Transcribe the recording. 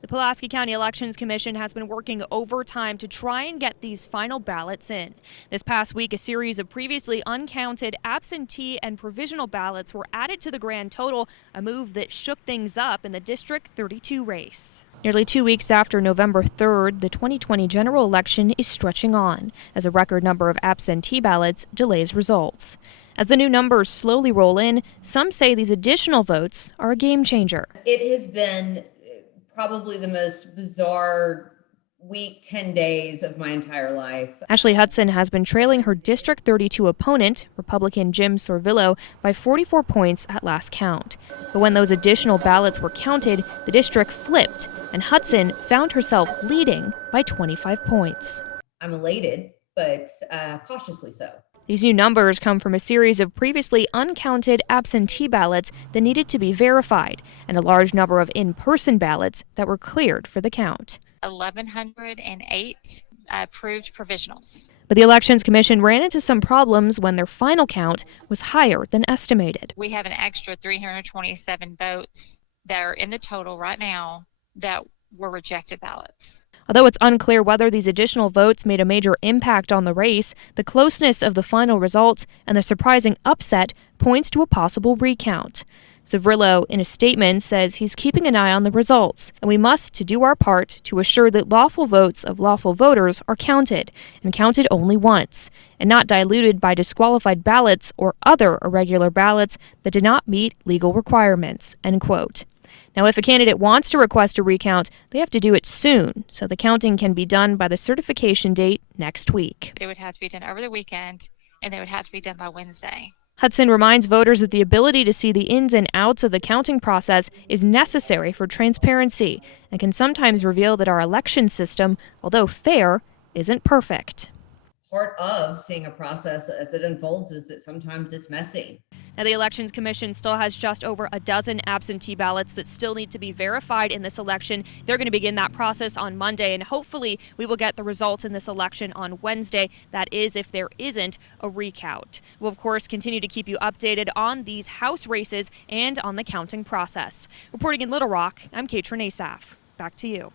The Pulaski County Elections Commission has been working overtime to try and get these final ballots in. This past week, a series of previously uncounted absentee and provisional ballots were added to the grand total, a move that shook things up in the District 32 race. Nearly 2 weeks after November 3rd, the 2020 general election is stretching on as a record number of absentee ballots delays results. As the new numbers slowly roll in, some say these additional votes are a game changer. It has been probably the most bizarre week, 10 days of my entire life. Ashley Hudson has been trailing her District 32 opponent, Republican Jim Sorvillo, by 44 points at last count. But when those additional ballots were counted, the district flipped, and Hudson found herself leading by 25 points. I'm elated, but cautiously so. These new numbers come from a series of previously uncounted absentee ballots that needed to be verified, and a large number of in-person ballots that were cleared for the count. 1,108 approved provisionals. But the Elections Commission ran into some problems when their final count was higher than estimated. We have an extra 327 votes that are in the total right now that were rejected ballots. Although it's unclear whether these additional votes made a major impact on the race, the closeness of the final results and the surprising upset points to a possible recount. Sorvillo, in a statement, says he's keeping an eye on the results, and we must do our part to assure that lawful votes of lawful voters are counted, and counted only once, and not diluted by disqualified ballots or other irregular ballots that did not meet legal requirements, end quote. Now, if a candidate wants to request a recount, they have to do it soon, so the counting can be done by the certification date next week. It would have to be done over the weekend, and it would have to be done by Wednesday. Hudson reminds voters that the ability to see the ins and outs of the counting process is necessary for transparency and can sometimes reveal that our election system, although fair, isn't perfect. Part of seeing a process as it unfolds is that sometimes it's messy. Now, the Elections Commission still has just over a dozen absentee ballots that still need to be verified in this election. They're going to begin that process on Monday, and hopefully we will get the results in this election on Wednesday. That is, if there isn't a recount. We'll, of course, continue to keep you updated on these House races and on the counting process. Reporting in Little Rock, I'm Kate Asaf. Back to you.